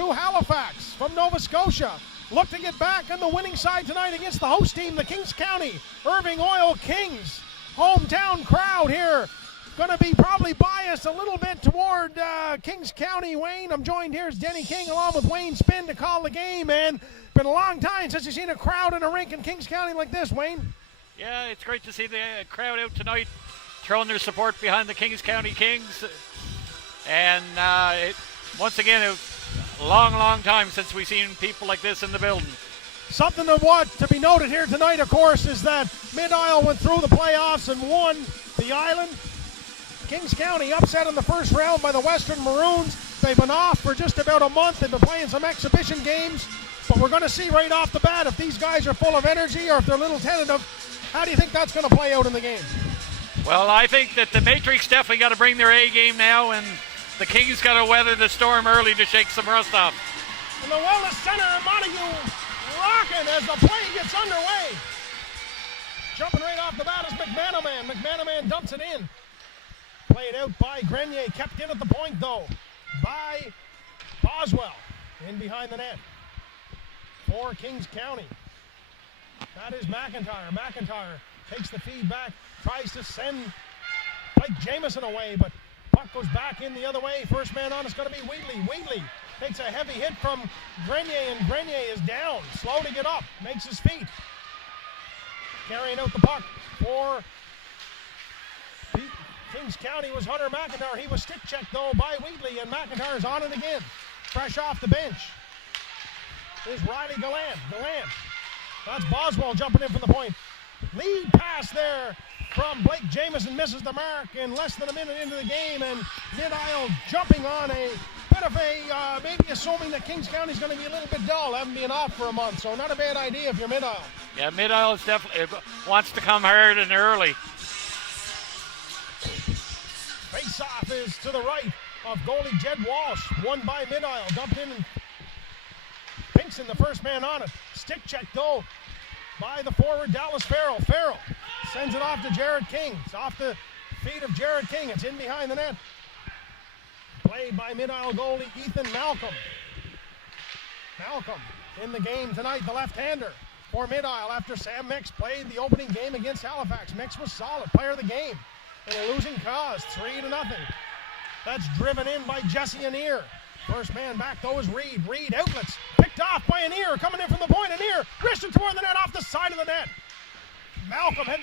to Halifax from Nova Scotia. Look to get back on the winning side tonight against the host team, the Kings County Irving Oil Kings. Hometown crowd here. Going to be probably biased a little bit toward Kings County. Wayne, I'm joined here as Denny King along with Wayne Spin to call the game, and been a long time since you've seen a crowd in a rink in Kings County like this, Wayne. Yeah, it's great to see the crowd out tonight throwing their support behind the Kings County Kings. And once again, it was a long time since we've seen people like this in the building. Something to be noted here tonight, of course, is that Mid-Isle went through the playoffs and won the Island. Kings County upset in the first round by the Western Maroons. They've been off for just about a month. They've been playing some exhibition games. But we're going to see right off the bat if these guys are full of energy or if they're a little tentative. How do you think that's going to play out in the game? Well, I think that the Matrix definitely got to bring their A game now, and the Kings got to weather the storm early to shake some rust off. In the Wellness Center, Montague rocking as the play gets underway. Jumping right off the bat is McManaman. McManaman dumps it in. Played out by Grenier. Kept in at the point, though, by Boswell. In behind the net for Kings County. That is McIntyre. McIntyre takes the feed back. Tries to send Blake Jameson away, but puck goes back in the other way. First man on is going to be Wheatley. Wheatley takes a heavy hit from Grenier, and Grenier is down. Slow to get up. Makes his feet. Carrying out the puck for Kings County was Hunter McIntyre. He was stick checked, though, by Wheatley, and McIntyre's on it again. Fresh off the bench is Riley Gallant. That's Boswell jumping in from the point. Lead pass there from Blake Jameson, misses the mark in less than a minute into the game, and Mid-Isle jumping on a bit of a, maybe assuming that Kings County's going to be a little bit dull, having been off for a month, so not a bad idea if you're Mid-Isle. Yeah, Mid-Isle is definitely wants to come hard and early. Face-off is to the right of goalie Jed Walsh, won by Mid-Isle, dumped in, and Pinkston, the first man on it. Stick check, though, by the forward Dallas Farrell. Farrell sends it off to Jared King. It's off the feet of Jared King. It's in behind the net. Played by Mid-Isle goalie Ethan Malcolm. Malcolm in the game tonight, the left-hander for Mid-Isle after Sam Mix played the opening game against Halifax. Mix was solid, player of the game in a losing cause, 3-0. That's driven in by Jesse Anier. First man back, though, is Reed. Reed outlets, picked off by Anier, coming in from the point. Anier wristed toward the net, off the side of the net. Malcolm had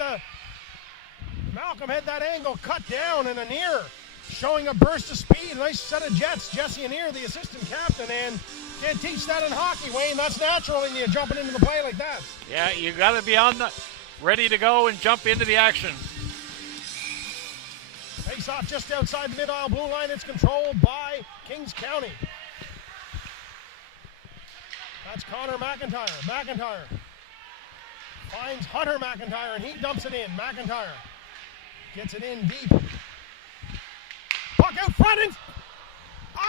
that angle cut down, and Anier showing a burst of speed, a nice set of jets. Jesse Anier, the assistant captain, and can't teach that in hockey, Wayne. That's natural when you're jumping into the play like that. Yeah, you got to be ready to go and jump into the action. Face off just outside the Mid-Isle blue line. It's controlled by Kings County. That's Connor McIntyre. McIntyre finds Hunter McIntyre, and he dumps it in. McIntyre gets it in deep. Puck out front, and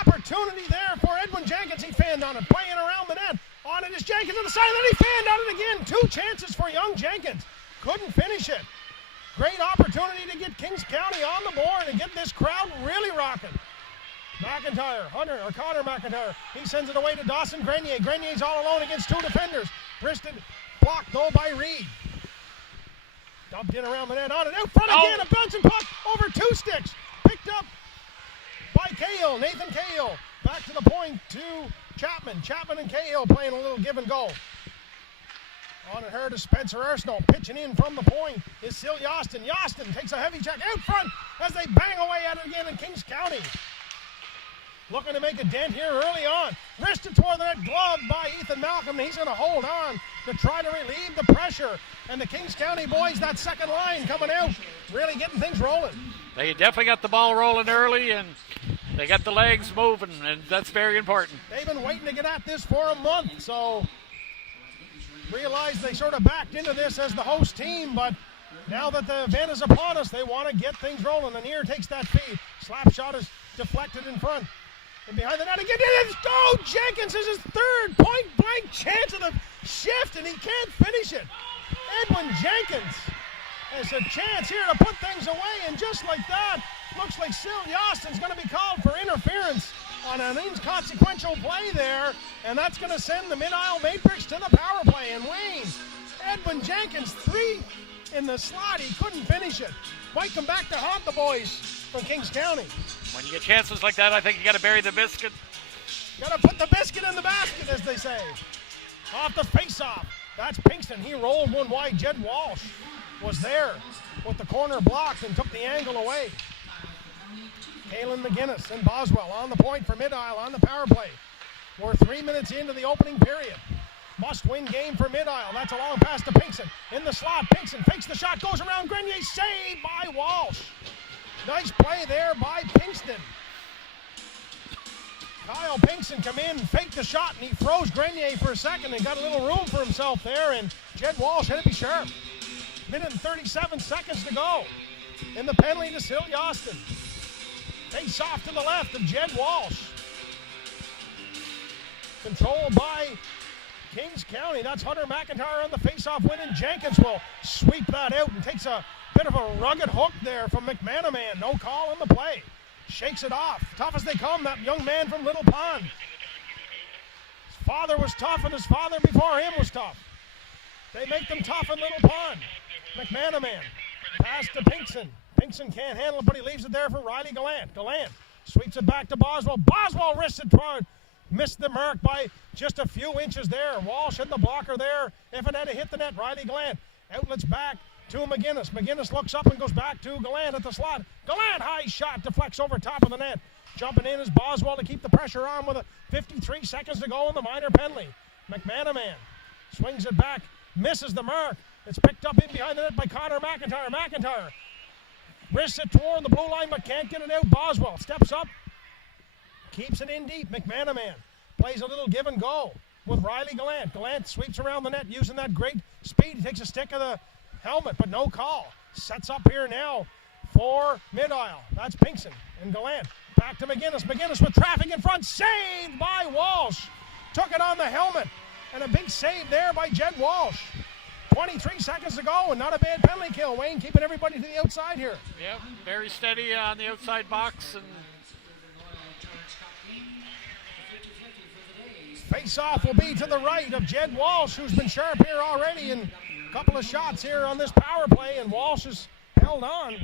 opportunity there for Edwin Jenkins. He fanned on it, playing around the net. On it is Jenkins on the side, and then he fanned on it again. 2 chances for young Jenkins. Couldn't finish it. Great opportunity to get Kings County on the board and get this crowd really rocking. Connor McIntyre, he sends it away to Dawson Grenier. Grenier's all alone against 2 defenders. Wristed, blocked though by Reed. Dumped in around the net, on it, out front again, a bouncing puck over 2 sticks. Picked up by Cahill, Nathan Cahill. Back to the point to Chapman. Chapman and Cahill playing a little give and go. On it her to Spencer Arsenault, pitching in from the point is Sil Yostin. Yostin takes a heavy check out front as they bang away at it again in Kings County. Looking to make a dent here early on. Wristed toward the net, gloved by Ethan Malcolm. He's going to hold on to try to relieve the pressure. And the Kings County boys, that second line coming out, really getting things rolling. They definitely got the ball rolling early, and they got the legs moving, and that's very important. They've been waiting to get at this for a month, so realized they sort of backed into this as the host team, but now that the event is upon us, they want to get things rolling. And here takes that feed. Slap shot is deflected in front. And behind the net again, Jenkins is his 3rd point-blank chance of the shift, and he can't finish it. Edwin Jenkins has a chance here to put things away, and just like that, looks like Sil Yostin's going to be called for interference on an inconsequential play there, and that's going to send the Mid-Isle Matrix to the power play. And Wayne, Edwin Jenkins, 3 in the slot. He couldn't finish it. Might come back to haunt the boys from Kings County. When you get chances like that, I think you got to bury the biscuit. Got to put the biscuit in the basket, as they say. Off the face-off. That's Pinkston. He rolled one wide. Jed Walsh was there with the corner blocked and took the angle away. Kalen McGinnis and Boswell on the point for Mid-Isle on the power play. We're 3 minutes into the opening period. Must-win game for Mid-Isle. That's a long pass to Pinkston. In the slot, Pinkston fakes the shot, goes around Grenier, saved by Walsh. Nice play there by Pinkston. Kyle Pinkston come in, faked the shot, and he froze Grenier for a second and got a little room for himself there, and Jed Walsh had to be sharp. Minute and 37 seconds to go in the penalty to Silly Austin. Face off to the left of Jed Walsh. Controlled by Kings County. That's Hunter McIntyre on the face-off win, and Jenkins will sweep that out and takes a bit of a rugged hook there from McManaman. No call on the play. Shakes it off. Tough as they come, that young man from Little Pond. His father was tough, and his father before him was tough. They make them tough in Little Pond. McManaman. Pass to Pinkston. Pinkston can't handle it, but he leaves it there for Riley Gallant. Gallant sweeps it back to Boswell. Boswell wrists it toward. Missed the mark by just a few inches there. Walsh had the blocker there. If it had hit the net, Riley Gallant. Outlets back to McGinnis. McGinnis looks up and goes back to Gallant at the slot. Gallant, high shot, deflects over top of the net. Jumping in is Boswell to keep the pressure on with 53 seconds to go in the minor penalty. McManaman swings it back, misses the mark. It's picked up in behind the net by Connor McIntyre. McIntyre wrists it toward the blue line but can't get it out. Boswell steps up, keeps it in deep. McManaman plays a little give and go with Riley Gallant. Gallant sweeps around the net using that great speed. He takes a stick of the helmet, but no call. Sets up here now for Mid-Isle. That's Pinkston and Gallant. Back to McGinnis. McGinnis with traffic in front. Saved by Walsh. Took it on the helmet. And a big save there by Jed Walsh. 23 seconds to go, and not a bad penalty kill. Wayne keeping everybody to the outside here. Yep, very steady on the outside box. And face-off will be to the right of Jed Walsh, who's been sharp here already in a couple of shots here on this power play, and Walsh is held on.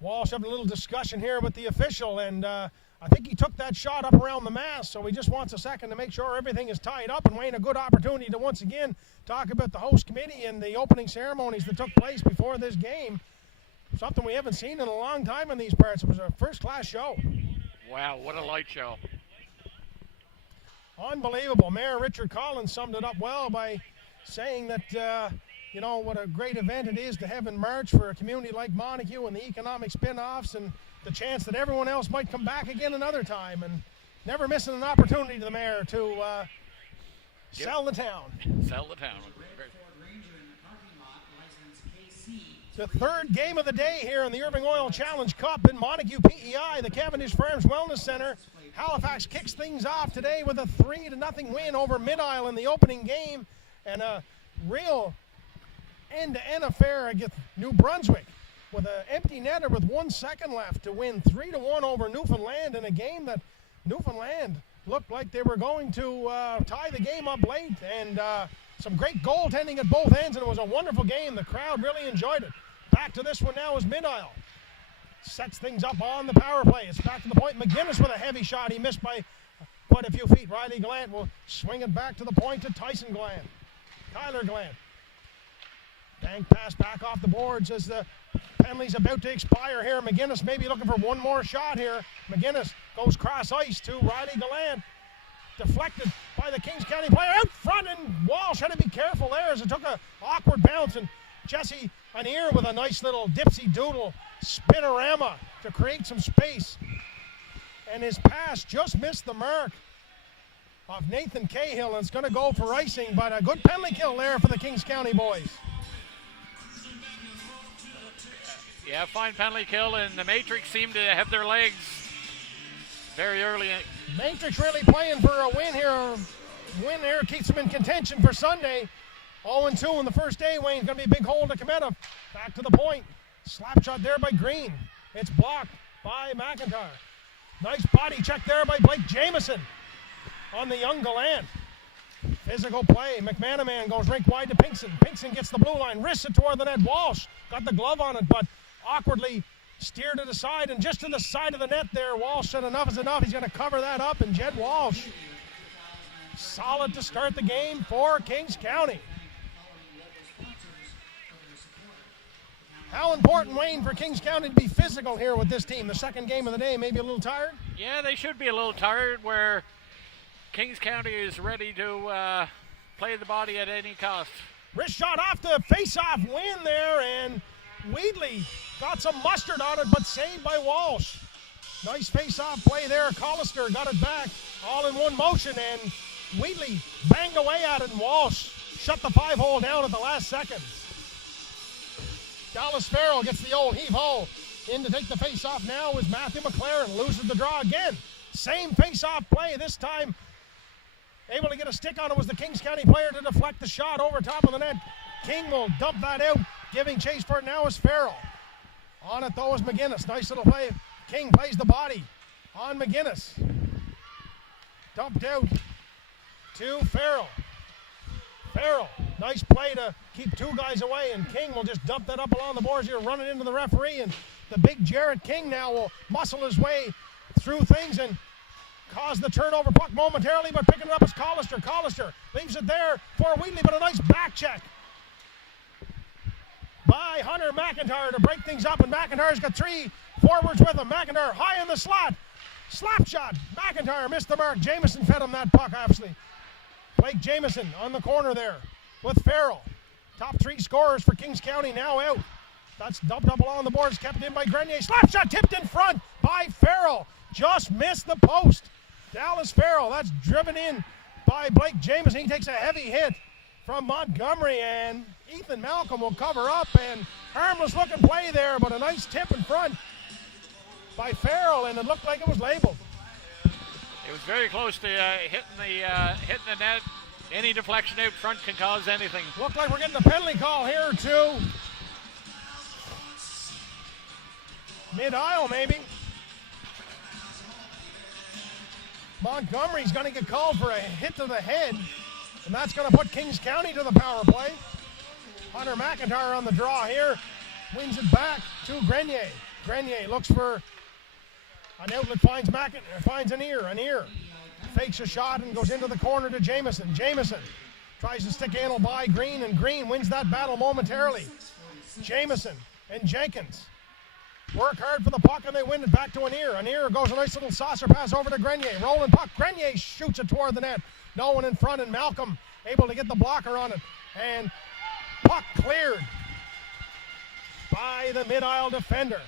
Walsh having a little discussion here with the official, and I think he took that shot up around the mast, so he just wants a second to make sure everything is tied up. And Wayne, a good opportunity to once again talk about the host committee and the opening ceremonies that took place before this game. Something we haven't seen in a long time in these parts. It was a first-class show. Wow, what a light show. Unbelievable. Mayor Richard Collins summed it up well by saying that, you know, what a great event it is to have in March for a community like Montague and the economic spin-offs and the chance that everyone else might come back again another time, and never missing an opportunity to the mayor to sell the town. Sell the town. The third game of the day here in the Irving Oil Challenge Cup in Montague PEI, the Cavendish Farms Wellness Center. Halifax kicks things off today with a 3-0 win over Mid-Isle in the opening game, and a real end-to-end affair against New Brunswick, with an empty netter with 1 second left to win 3-1 over Newfoundland in a game that Newfoundland looked like they were going to tie the game up late, and some great goaltending at both ends, and it was a wonderful game. The crowd really enjoyed it. Back to this one now is Mid-Isle. Sets things up on the power play. It's back to the point. McGinnis with a heavy shot. He missed by quite a few feet. Riley Gallant will swing it back to the point to Tyson Gallant. Tyler Gallant. Bank pass back off the boards as the penalty's about to expire here. McGinnis maybe looking for one more shot here. McGinnis goes cross ice to Riley Gallant. Deflected by the Kings County player out front, and Walsh had to be careful there as it took an awkward bounce, and Jesse Anier with a nice little dipsy doodle spinorama to create some space. And his pass just missed the mark of Nathan Cahill, and it's going to go for icing, but a good penalty kill there for the Kings County boys. Yeah, fine penalty kill, and the Matrix seem to have their legs very early. Matrix really playing for a win here. Win there keeps them in contention for Sunday. 0-2 in the first day. Wayne's going to be a big hole to Cometa. Back to the point. Slap shot there by Green. It's blocked by McIntyre. Nice body check there by Blake Jameson on the young Gallant. Physical play. McManaman goes rink wide to Pinkson. Pinkson gets the blue line, wrists it toward the net. Walsh got the glove on it, but awkwardly steered it aside, and just to the side of the net there. Walsh said enough is enough. He's going to cover that up, and Jed Walsh, solid to start the game for Kings County. How important, Wayne, for Kings County to be physical here with this team? The second game of the day, maybe a little tired? Yeah, they should be a little tired, where Kings County is ready to play the body at any cost. Wrist shot off the face-off win there, and Wheatley got some mustard on it, but saved by Walsh. Nice face-off play there. Collister got it back all in one motion, and Wheatley banged away at it, and Walsh shut the 5-hole down at the last second. Dallas Farrell gets the old heave-ho. In to take the face-off now is Matthew McLaren. Loses the draw again. Same face-off play. This time able to get a stick on it was the Kings County player to deflect the shot over top of the net. King will dump that out. Giving chase for it now is Farrell. On it though is McGinnis. Nice little play. King plays the body on McGinnis. Dumped out to Farrell. Farrell, nice play to keep two guys away, and King will just dump that up along the boards here, run it into the referee, and the big Jarrett King now will muscle his way through things and cause the turnover puck momentarily, but picking it up is Collister. Collister leaves it there for Wheatley, but a nice back check by Hunter McIntyre to break things up, and McIntyre's got three forwards with him. McIntyre high in the slot. Slap shot. McIntyre missed the mark. Jameson fed him that puck, actually. Blake Jameson on the corner there with Farrell. Top three scorers for Kings County now out. That's dumped up along the boards, kept in by Grenier. Slap shot tipped in front by Farrell. Just missed the post. Dallas Farrell, that's driven in by Blake Jameson. He takes a heavy hit from Montgomery, and Ethan Malcolm will cover up, and harmless looking play there, but a nice tip in front by Farrell, and it looked like it was labeled. It was very close to hitting the net. Any deflection out front can cause anything. Looked like we're getting a penalty call here too. Mid-aisle maybe. Montgomery's going to get called for a hit to the head, and that's going to put Kings County to the power play. Hunter McIntyre on the draw here. Wins it back to Grenier. Grenier looks for an outlet, finds an ear. Fakes a shot and goes into the corner to Jameson. Jameson tries to stick handle by Green, and Green wins that battle momentarily. Jameson and Jenkins work hard for the puck, and they win it back to an ear. An ear goes a nice little saucer pass over to Grenier. Rolling puck. Grenier shoots it toward the net. No one in front, and Malcolm able to get the blocker on it. And puck cleared by the mid-aisle defender.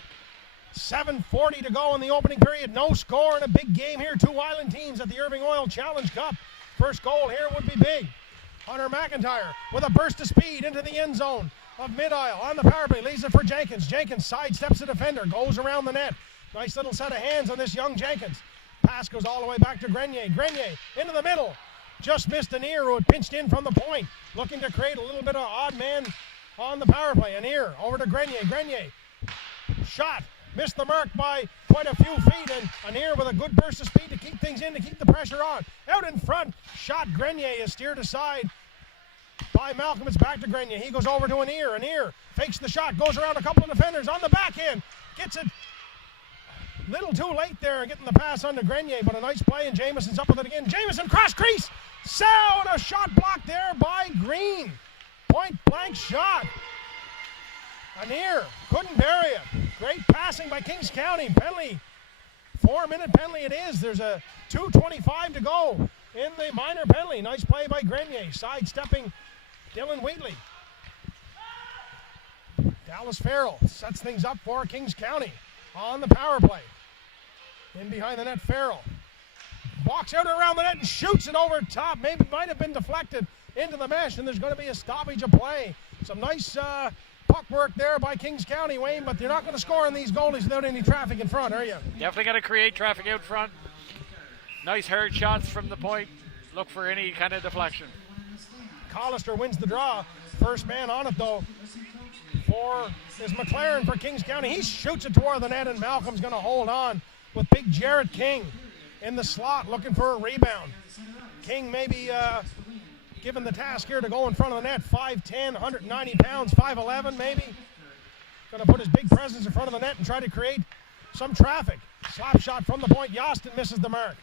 7:40 to go in the opening period. No score in a big game here. Two Island teams at the Irving Oil Challenge Cup. First goal here would be big. Hunter McIntyre with a burst of speed into the end zone of mid-aisle on the power play. Leaves it for Jenkins. Jenkins sidesteps the defender. Goes around the net. Nice little set of hands on this young Jenkins. Pass goes all the way back to Grenier. Grenier into the middle. Just missed an ear who had pinched in from the point. Looking to create a little bit of odd man on the power play. An ear over to Grenier. Grenier shot. Missed the mark by quite a few feet, and Anir with a good burst of speed to keep things in, to keep the pressure on. Out in front, shot. Grenier is steered aside by Malcolm. It's back to Grenier. He goes over to Anir. Anir fakes the shot, goes around a couple of defenders on the backhand. Gets it little too late there, getting the pass on to Grenier, but a nice play, and Jameson's up with it again. Jameson cross crease. Sound a shot blocked there by Green. Point blank shot. Anir couldn't bury it. Great passing by Kings County. Penalty. 4-minute penalty it is. There's a 2:25 to go in the minor penalty. Nice play by Grenier. Sidestepping Dylan Wheatley. Dallas Farrell sets things up for Kings County on the power play. In behind the net, Farrell walks out around the net and shoots it over top. Maybe might have been deflected into the mesh, and there's going to be a stoppage of play. Some nice puck work there by Kings County, Wayne, but you're not going to score on these goalies without any traffic in front, are you? Definitely got to create traffic out front. Nice hard shots from the point. Look for any kind of deflection. Collister wins the draw. First man on it, though, is McLaren for Kings County. He shoots it toward the net, and Malcolm's going to hold on with big Jarrett King in the slot looking for a rebound. King maybe given the task here to go in front of the net. 5'10", 190 pounds, 5'11" maybe. Going to put his big presence in front of the net and try to create some traffic. Slap shot from the point. Yostin misses the mark.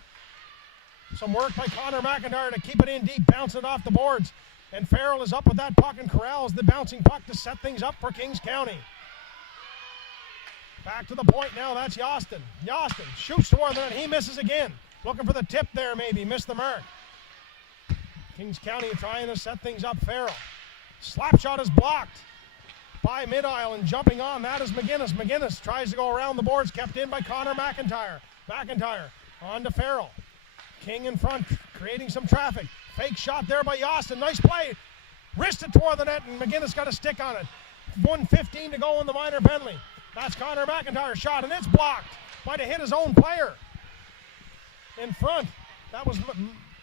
Some work by Connor McIntyre to keep it in deep, bounce it off the boards. And Farrell is up with that puck and corrals the bouncing puck to set things up for Kings County. Back to the point now, that's Yostin. Yostin shoots toward the net, he misses again. Looking for the tip there maybe, missed the mark. Kings County trying to set things up. Farrell. Slap shot is blocked by mid-aisle, and jumping on that is McGinnis. McGinnis tries to go around the boards, kept in by Connor McIntyre. McIntyre on to Farrell. King in front, creating some traffic. Fake shot there by Yostin. Nice play. Wristed toward the net, and McGinnis got a stick on it. 1:15 to go in the minor penalty. That's Connor McIntyre's shot, and it's blocked. Might have hit his own player. In front, that was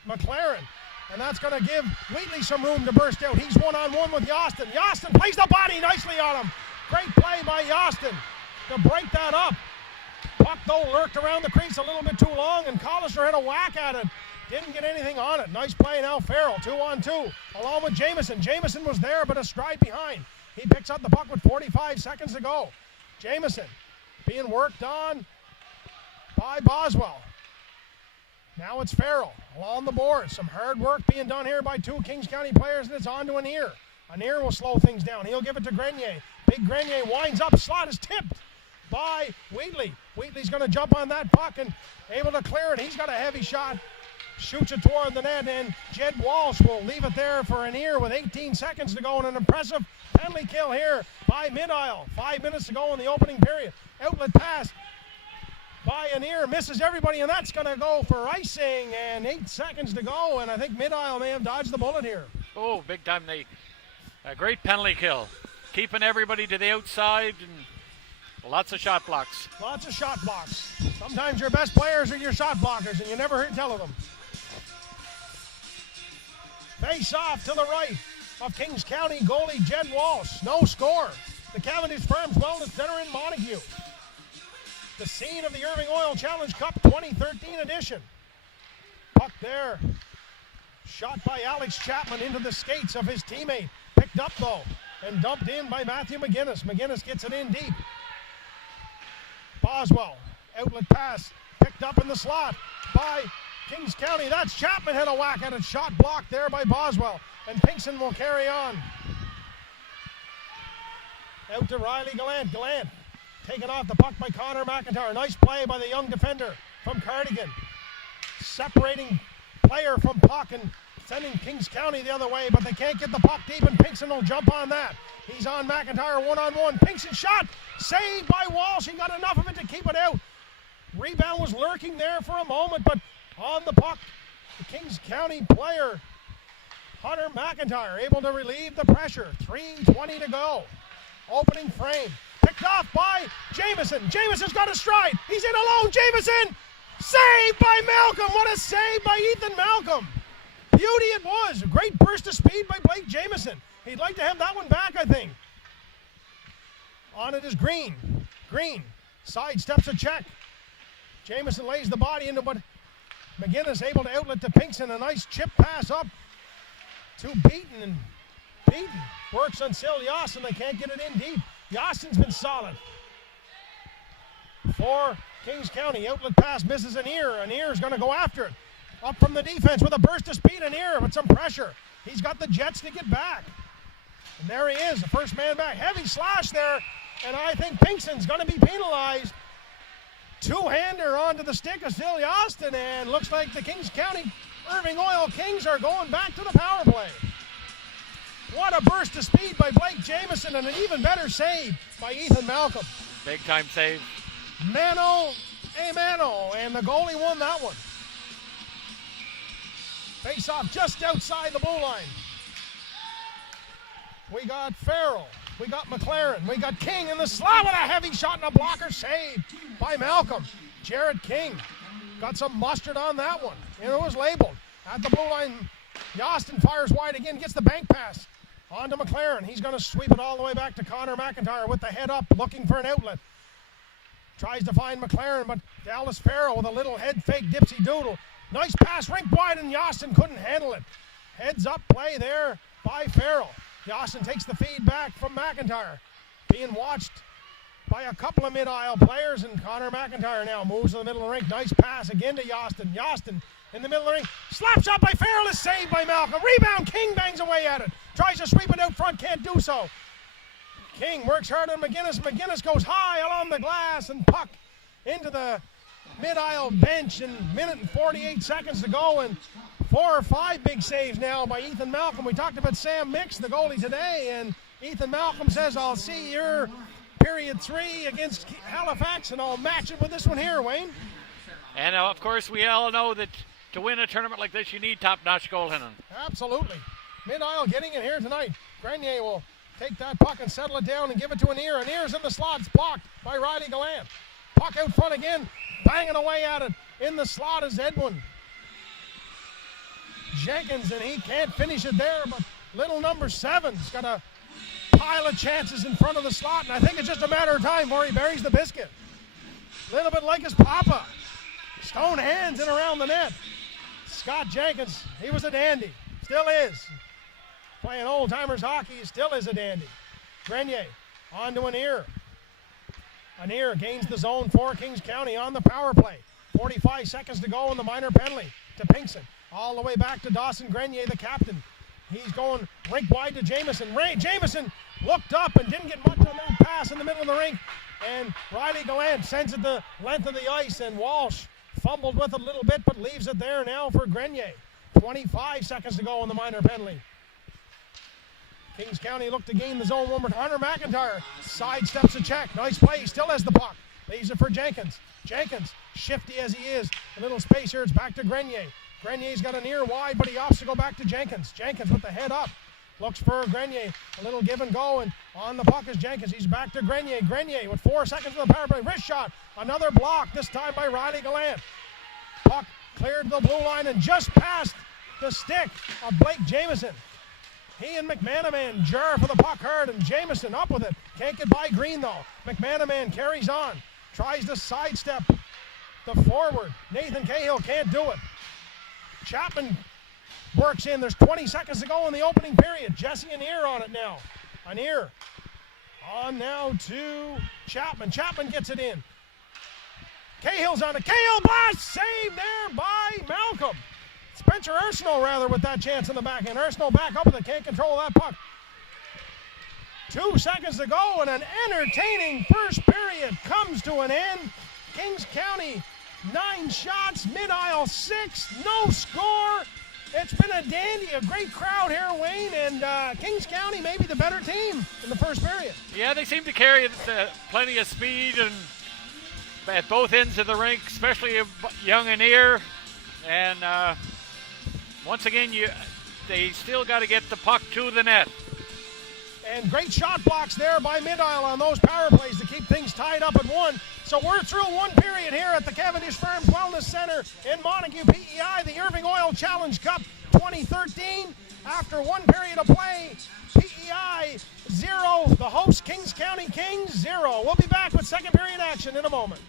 McLaren. And that's going to give Wheatley some room to burst out. He's one-on-one with Yostin. Yostin plays the body nicely on him. Great play by Yostin to break that up. Puck, though, lurked around the crease a little bit too long, and Collister had a whack at it. Didn't get anything on it. Nice play now, Farrell, 2-on-2, along with Jamieson. Jamieson was there, but a stride behind. He picks up the puck with 45 seconds to go. Jamieson being worked on by Boswell. Now it's Farrell along the board. Some hard work being done here by two Kings County players, and it's on to Anier. Anier will slow things down. He'll give it to Grenier. Big Grenier winds up. Slot is tipped by Wheatley. Wheatley's going to jump on that puck and able to clear it. He's got a heavy shot. Shoots it toward the net, and Jed Walsh will leave it there for Anier with 18 seconds to go, and an impressive penalty kill here by mid-aisle. 5 minutes to go in the opening period. Outlet pass by Anier, misses everybody, and that's going to go for icing, and 8 seconds to go, and I think mid-aisle may have dodged the bullet here. Oh, big time. A great penalty kill. Keeping everybody to the outside, and lots of shot blocks. Lots of shot blocks. Sometimes your best players are your shot blockers, and you never hear tell of them. Face off to the right of Kings County goalie Jed Walsh. No score. The Cavendish Farms Wellness Center in Montague. The scene of the Irving Oil Challenge Cup 2013 edition. Puck there. Shot by Alex Chapman into the skates of his teammate. Picked up though and dumped in by Matthew McGinnis. McGinnis gets it in deep. Boswell. Outlet pass. Picked up in the slot by Kings County. That's Chapman had a whack at it. Shot blocked there by Boswell. And Pinkson will carry on. Out to Riley Gallant. Gallant taken off the puck by Connor McIntyre. Nice play by the young defender from Cardigan. Separating player from puck and sending Kings County the other way, but they can't get the puck deep, and Pinkson will jump on that. He's on McIntyre one-on-one. Pinkson shot. Saved by Walsh. He got enough of it to keep it out. Rebound was lurking there for a moment, but on the puck, the Kings County player, Hunter McIntyre, able to relieve the pressure. 3:20 to go. Opening frame. Picked off by Jamieson. Jamieson's got a stride. He's in alone. Jamieson! Saved by Malcolm. What a save by Ethan Malcolm. Beauty it was. A great burst of speed by Blake Jamieson. He'd like to have that one back, I think. On it is Green. Green sidesteps a check. Jamieson lays the body into, but McGinnis able to outlet to Pinkson. A nice chip pass up to Beaton, and Beaton works on Sil Yostin. They can't get it in deep. Yostin's been solid. For Kings County, outlet pass misses Anier. Anier's going to go after it. Up from the defense with a burst of speed. Anier with some pressure. He's got the jets to get back. And there he is, the first man back. Heavy slash there, and I think Pinkson's going to be penalized. Two-hander onto the stick of Sil Yostin, and looks like the Kings County Irving Oil Kings are going back to the power play. What a burst of speed by Blake Jamieson, and an even better save by Ethan Malcolm. Big time save. Mano a mano, and the goalie won that one. Face off just outside the blue line. We got Farrell. We got McLaren. We got King in the slot with a heavy shot and a blocker save by Malcolm. Jared King got some mustard on that one. And it was labeled. At the blue line, Yostin fires wide again, gets the bank pass. On to McLaren. He's going to sweep it all the way back to Connor McIntyre with the head up, looking for an outlet. Tries to find McLaren, but Dallas Farrell with a little head fake dipsy doodle. Nice pass, rink wide, and Yostin couldn't handle it. Heads up play there by Farrell. Yostin takes the feed back from McIntyre. Being watched by a couple of mid-aisle players, and Connor McIntyre now moves to the middle of the rink. Nice pass again to Yostin. Yostin in the middle of the rink. Slap shot by Farrell is saved by Malcolm. Rebound, King bangs away at it. Tries to sweep it out front, can't do so. King works hard on McGinnis. McGinnis goes high along the glass, and puck into the mid-aisle bench, and minute and 48 seconds to go, and 4 or 5 big saves now by Ethan Malcolm. We talked about Sam Mix, the goalie today, and Ethan Malcolm says, I'll see your period 3 against Halifax, and I'll match it with this one here, Wayne. And of course, we all know that to win a tournament like this, you need top-notch goaltending. Absolutely. Mid-aisle getting it here tonight. Grenier will take that puck and settle it down and give it to Anir. Anir's in the slot. It's blocked by Riley Gallant. Puck out front again. Banging away at it. In the slot is Edwin Jenkins, and he can't finish it there, but little number 7's got a pile of chances in front of the slot, and I think it's just a matter of time before he buries the biscuit. A little bit like his papa. Stone hands in around the net. Scott Jenkins, he was a dandy. Still is. Playing old-timers hockey, he still is a dandy. Grenier on to Anir. Anir gains the zone for Kings County on the power play. 45 seconds to go in the minor penalty to Pinkson. All the way back to Dawson Grenier, the captain. He's going rink wide to Jamieson. Jamieson looked up and didn't get much on that pass in the middle of the rink. And Riley Gallant sends it the length of the ice, and Walsh fumbled with it a little bit, but leaves it there now for Grenier. 25 seconds to go in the minor penalty. Kings County look to gain the zone one more. Hunter McIntyre sidesteps a check. Nice play. Still has the puck. Leaves it for Jenkins. Jenkins, shifty as he is. A little space here. It's back to Grenier. Grenier's got an ear wide, but he opts to go back to Jenkins. Jenkins with the head up. Looks for Grenier. A little give and go, and on the puck is Jenkins. He's back to Grenier. Grenier with 4 seconds on the power play. Wrist shot. Another block, this time by Riley Gallant. Puck cleared the blue line and just past the stick of Blake Jamieson. He and McManaman jar for the puck hard, and Jamieson up with it. Can't get by Green, though. McManaman carries on. Tries to sidestep the forward. Nathan Cahill can't do it. Chapman works in. There's 20 seconds to go in the opening period. Jesse Anir on it now. Anir on now to Chapman. Chapman gets it in. Cahill's on it. Cahill blast! Saved there by Malcolm. Spencer Arsenault rather with that chance in the back end. Arsenault back up with it. Can't control that puck. 2 seconds to go, and an entertaining first period comes to an end. Kings County 9 shots, mid-aisle 6, no score. It's been a dandy, a great crowd here, Wayne, and Kings County maybe the better team in the first period. Yeah, they seem to carry plenty of speed and at both ends of the rink, especially young Anir. And once again, they still got to get the puck to the net. And great shot blocks there by mid-aisle on those power plays to keep things tied up at 1. So we're through one period here at the Cavendish Farms Wellness Center in Montague, PEI, the Irving Oil Challenge Cup 2013. After 1 period of play, PEI 0, the host Kings County Kings 0. We'll be back with second period action in a moment.